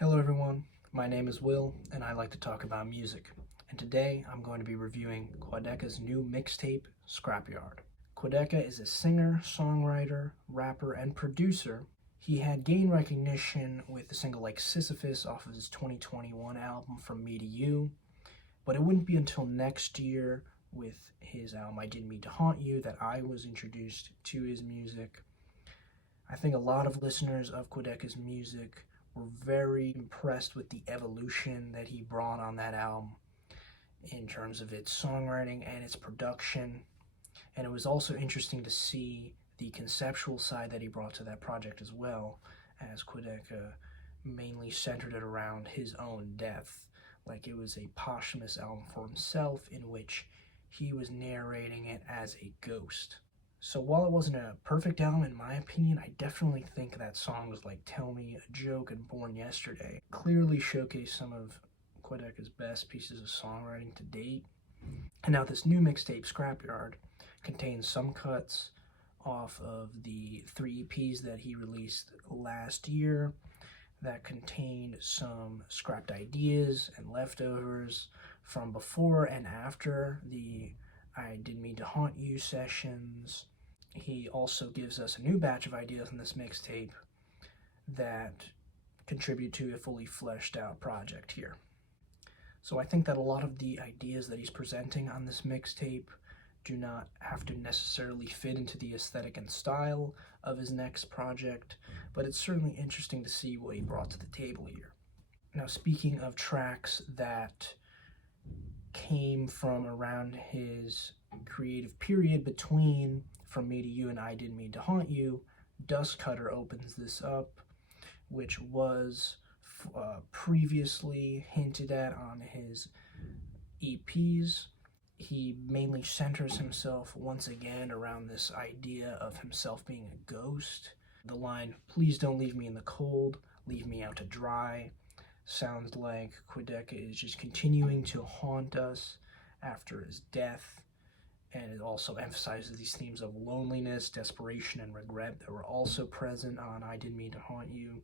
Hello everyone, my name is Will and I like to talk about music. And today I'm going to be reviewing Quadeca's new mixtape, Scrapyard. Quadeca is a singer, songwriter, rapper, and producer. He had gained recognition with a single like Sisyphus off of his 2021 album From Me to You, but it wouldn't be until next year with his album I Didn't Mean to Haunt You that I was introduced to his music. I think a lot of listeners of Quadeca's music were very impressed with the evolution that he brought on that album in terms of its songwriting and its production. And it was also interesting to see the conceptual side that he brought to that project as well, as Quadeca mainly centered it around his own death. Like it was a posthumous album for himself in which he was narrating it as a ghost. So while it wasn't a perfect album in my opinion, I definitely think that songs like Tell Me, A Joke, and Born Yesterday clearly showcase some of Quadeca's best pieces of songwriting to date. And now this new mixtape, Scrapyard, contains some cuts off of the 3 EPs that he released last year that contained some scrapped ideas and leftovers from before and after the I Didn't Mean to Haunt You sessions. He also gives us a new batch of ideas in this mixtape that contribute to a fully fleshed out project here. So I think that a lot of the ideas that he's presenting on this mixtape do not have to necessarily fit into the aesthetic and style of his next project, but it's certainly interesting to see what he brought to the table here. Now, speaking of tracks that came from around his creative period between From Me to You and I Didn't Mean to Haunt You, Dustcutter opens this up, which was previously hinted at on his EPs. He mainly centers himself once again around this idea of himself being a ghost. The line, "Please don't leave me in the cold, leave me out to dry," sounds like Quadeca is just continuing to haunt us after his death, and it also emphasizes these themes of loneliness, desperation, and regret that were also present on I Didn't Mean to Haunt You.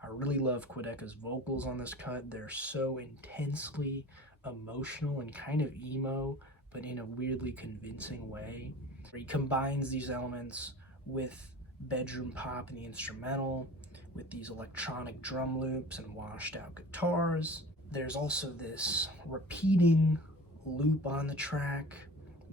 I really love Quadeca's vocals on this cut. They're so intensely emotional and kind of emo, but in a weirdly convincing way. He combines these elements with bedroom pop in the instrumental, with these electronic drum loops and washed out guitars. There's also this repeating loop on the track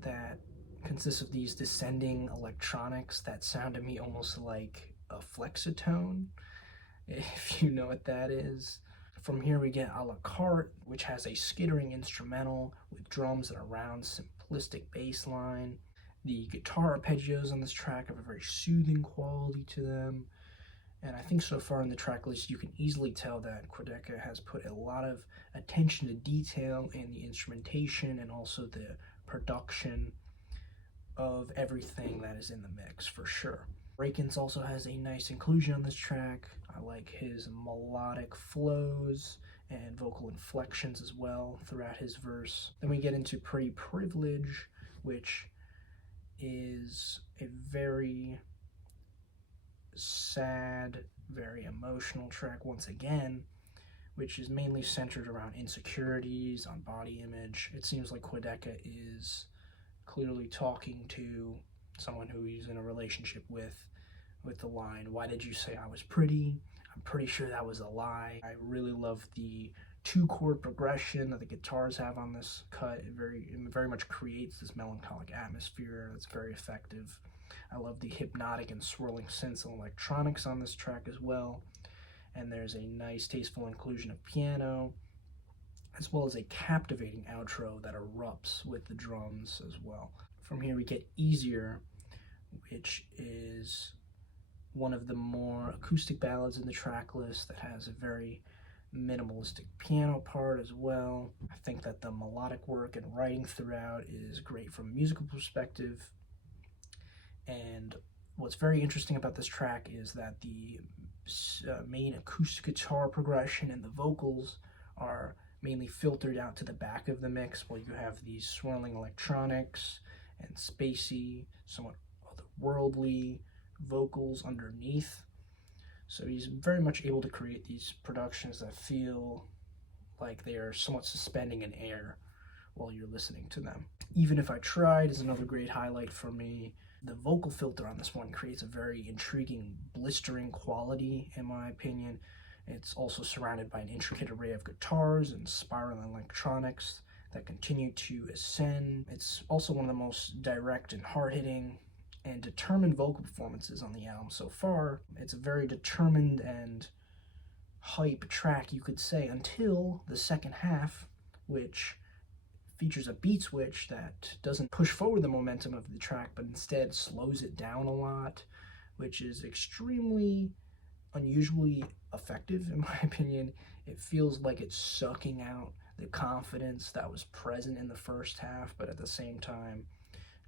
that consists of these descending electronics that sound to me almost like a flexitone, if you know what that is. From here we get Carte, which has a skittering instrumental with drums and a round simplistic bass line. The guitar arpeggios on this track have a very soothing quality to them. And I think so far in the track list, you can easily tell that Quadeca has put a lot of attention to detail in the instrumentation and also the production of everything that is in the mix, for sure. Rakins also has a nice inclusion on this track. I like his melodic flows and vocal inflections as well throughout his verse. Then we get into Pretty Privilege, which is a very sad, very emotional track once again, which is mainly centered around insecurities, on body image. It seems like Quadeca is clearly talking to someone who he's in a relationship with the line, "Why did you say I was pretty? I'm pretty sure that was a lie." I really love the 2-chord progression that the guitars have on this cut. It very much creates this melancholic atmosphere that's very effective. I love the hypnotic and swirling synths and electronics on this track as well. And there's a nice, tasteful inclusion of piano, as well as a captivating outro that erupts with the drums as well. From here we get Easier, which is one of the more acoustic ballads in the track list that has a very minimalistic piano part as well. I think that the melodic work and writing throughout is great from a musical perspective. And what's very interesting about this track is that the main acoustic guitar progression and the vocals are mainly filtered out to the back of the mix, while you have these swirling electronics and spacey, somewhat otherworldly vocals underneath. So he's very much able to create these productions that feel like they are somewhat suspending in air while you're listening to them. Even If I Tried is another great highlight for me. The vocal filter on this one creates a very intriguing, blistering quality, in my opinion. It's also surrounded by an intricate array of guitars and spiraling electronics that continue to ascend. It's also one of the most direct and hard-hitting and determined vocal performances on the album so far. It's a very determined and hype track, you could say, until the second half, which features a beat switch that doesn't push forward the momentum of the track, but instead slows it down a lot, which is extremely unusually effective, in my opinion. It feels like it's sucking out the confidence that was present in the first half, but at the same time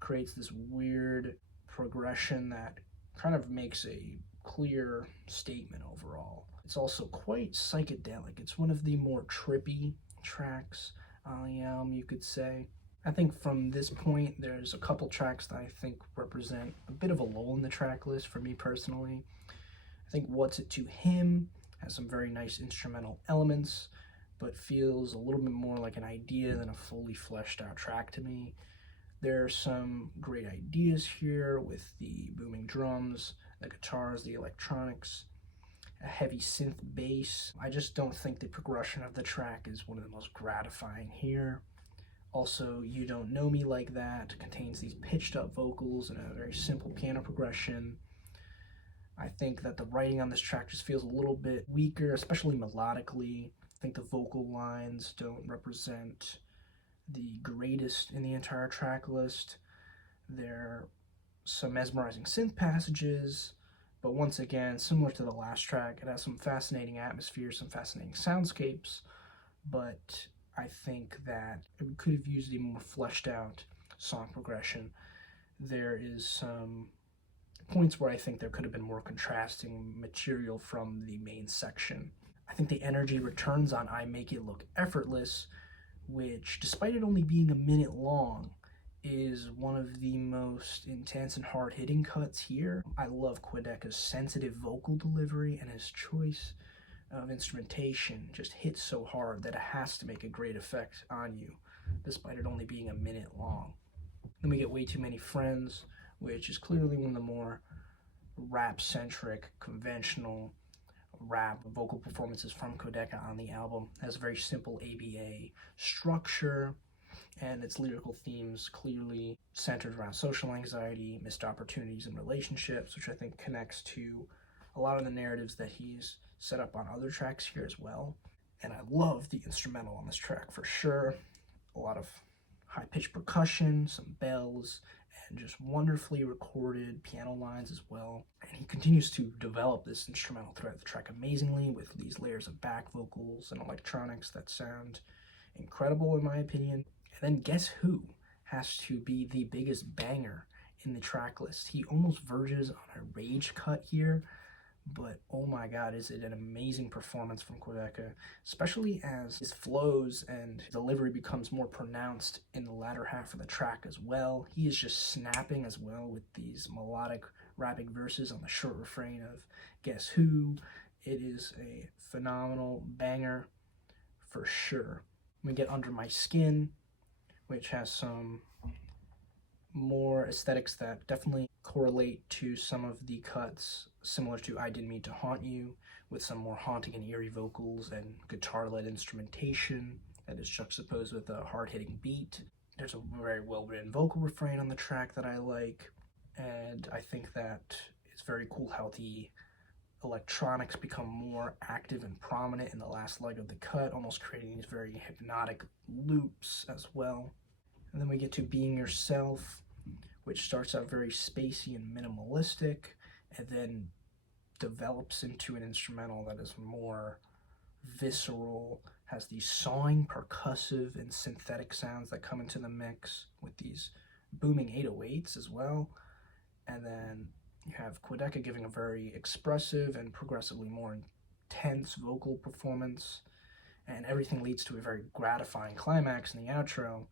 creates this weird progression that kind of makes a clear statement overall. It's also quite psychedelic. It's one of the more trippy tracks on the album, you could say. I think from this point, there's a couple tracks that I think represent a bit of a lull in the track list for me personally. I think What's It to Him has some very nice instrumental elements, but feels a little bit more like an idea than a fully fleshed out track to me. There are some great ideas here with the booming drums, the guitars, the electronics, a heavy synth bass. I just don't think the progression of the track is one of the most gratifying here. Also, You Don't Know Me Like That contains these pitched up vocals and a very simple piano progression. I think that the writing on this track just feels a little bit weaker, especially melodically. I think the vocal lines don't represent the greatest in the entire track list. There are some mesmerizing synth passages, but once again, similar to the last track, it has some fascinating atmosphere, some fascinating soundscapes, but I think that it could have used a more fleshed out song progression. There is some points where I think there could have been more contrasting material from the main section. I think the energy returns on I Make It Look Effortless, which, despite it only being a minute long, is one of the most intense and hard-hitting cuts here. I love Quadeca's sensitive vocal delivery, and his choice of instrumentation just hits so hard that it has to make a great effect on you, despite it only being a minute long. Then we get Way Too Many Friends, which is clearly one of the more rap-centric, conventional rap vocal performances from Quadeca on the album. It has a very simple ABA structure, and its lyrical themes clearly centered around social anxiety, missed opportunities in relationships, which I think connects to a lot of the narratives that he's set up on other tracks here as well. And I love the instrumental on this track for sure. A lot of high-pitched percussion, some bells, and just wonderfully recorded piano lines as well. And he continues to develop this instrumental throughout the track amazingly with these layers of back vocals and electronics that sound incredible in my opinion. And then Guess Who has to be the biggest banger in the track list. He almost verges on a rage cut here, but oh my god, is it an amazing performance from Quadeca, especially as his flows and delivery becomes more pronounced in the latter half of the track as well. He is just snapping as well with these melodic rapping verses on the short refrain of Guess Who. It is a phenomenal banger for sure. We get Under My Skin, which has some more aesthetics that definitely correlate to some of the cuts similar to I Didn't Mean to Haunt You, with some more haunting and eerie vocals and guitar-led instrumentation that is juxtaposed with a hard-hitting beat. There's a very well-written vocal refrain on the track that I like, and I think that it's very cool how the electronics become more active and prominent in the last leg of the cut, almost creating these very hypnotic loops as well. And then we get to Being Yourself, which starts out very spacey and minimalistic, and then develops into an instrumental that is more visceral, has these sawing, percussive, and synthetic sounds that come into the mix with these booming 808s as well. And then you have Quadeca giving a very expressive and progressively more intense vocal performance, and everything leads to a very gratifying climax in the outro,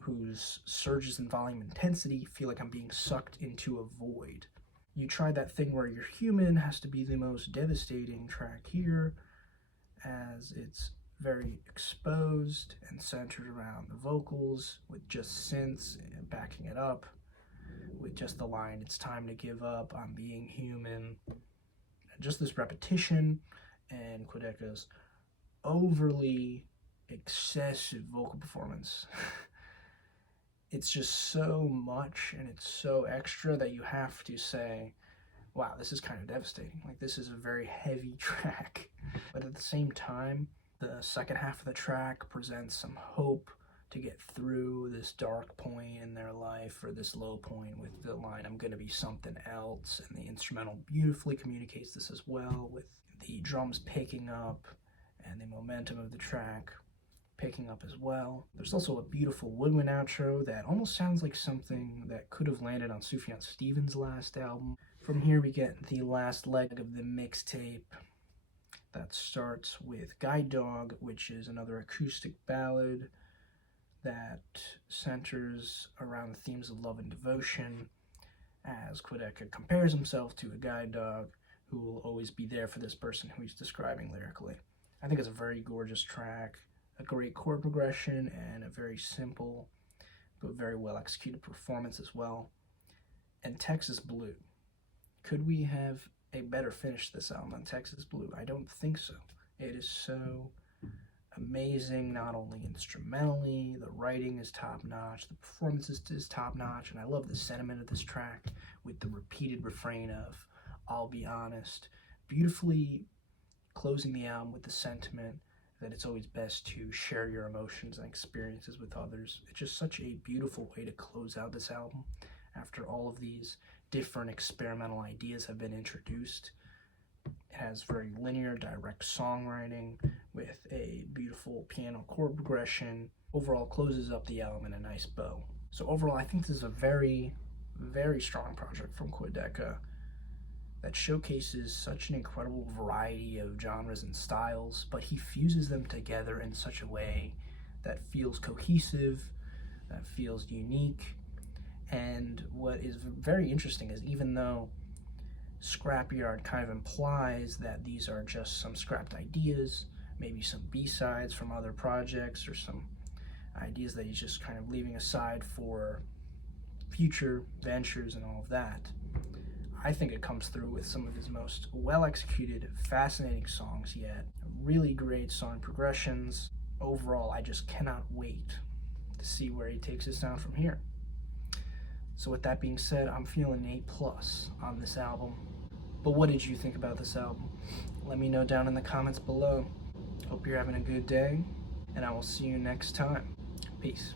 whose surges in volume and intensity feel like I'm being sucked into a void. you tried that thing where your human has to be the most devastating track here, as it's very exposed and centered around the vocals with just synths and backing it up with just the line, "It's time to give up, I'm being human." And just this repetition and Quadeca's overly excessive vocal performance. It's just so much and it's so extra that you have to say, wow, this is kind of devastating. Like, this is a very heavy track. But at the same time, the second half of the track presents some hope to get through this dark point in their life, or this low point, with the line, "I'm gonna be something else." And the instrumental beautifully communicates this as well, with the drums picking up and the momentum of the track picking up as well. There's also a beautiful woodwind outro that almost sounds like something that could have landed on Sufjan Stevens' last album. From here we get the last leg of the mixtape that starts with Guide Dog, which is another acoustic ballad that centers around the themes of love and devotion, as Quadeca compares himself to a guide dog who will always be there for this person who he's describing lyrically. I think it's a very gorgeous track, a great chord progression, and a very simple but very well executed performance as well. And Texas Blue. Could we have a better finish to this album than Texas Blue? I don't think so. It is so amazing, not only instrumentally, the writing is top-notch, the performance is top-notch, and I love the sentiment of this track with the repeated refrain of, "I'll be honest," beautifully closing the album with the sentiment that it's always best to share your emotions and experiences with others. It's just such a beautiful way to close out this album after all of these different experimental ideas have been introduced. It has very linear, direct songwriting with a beautiful piano chord progression. Overall, closes up the album in a nice bow. So overall, I think this is a very, very strong project from Quadeca that showcases such an incredible variety of genres and styles, but he fuses them together in such a way that feels cohesive, that feels unique. And what is very interesting is, even though Scrapyard kind of implies that these are just some scrapped ideas, maybe some B-sides from other projects, or some ideas that he's just kind of leaving aside for future ventures and all of that, I think it comes through with some of his most well-executed, fascinating songs yet. Really great song progressions. Overall, I just cannot wait to see where he takes his sound from here. So with that being said, I'm feeling an A+ on this album. But what did you think about this album? Let me know down in the comments below. Hope you're having a good day, and I will see you next time. Peace.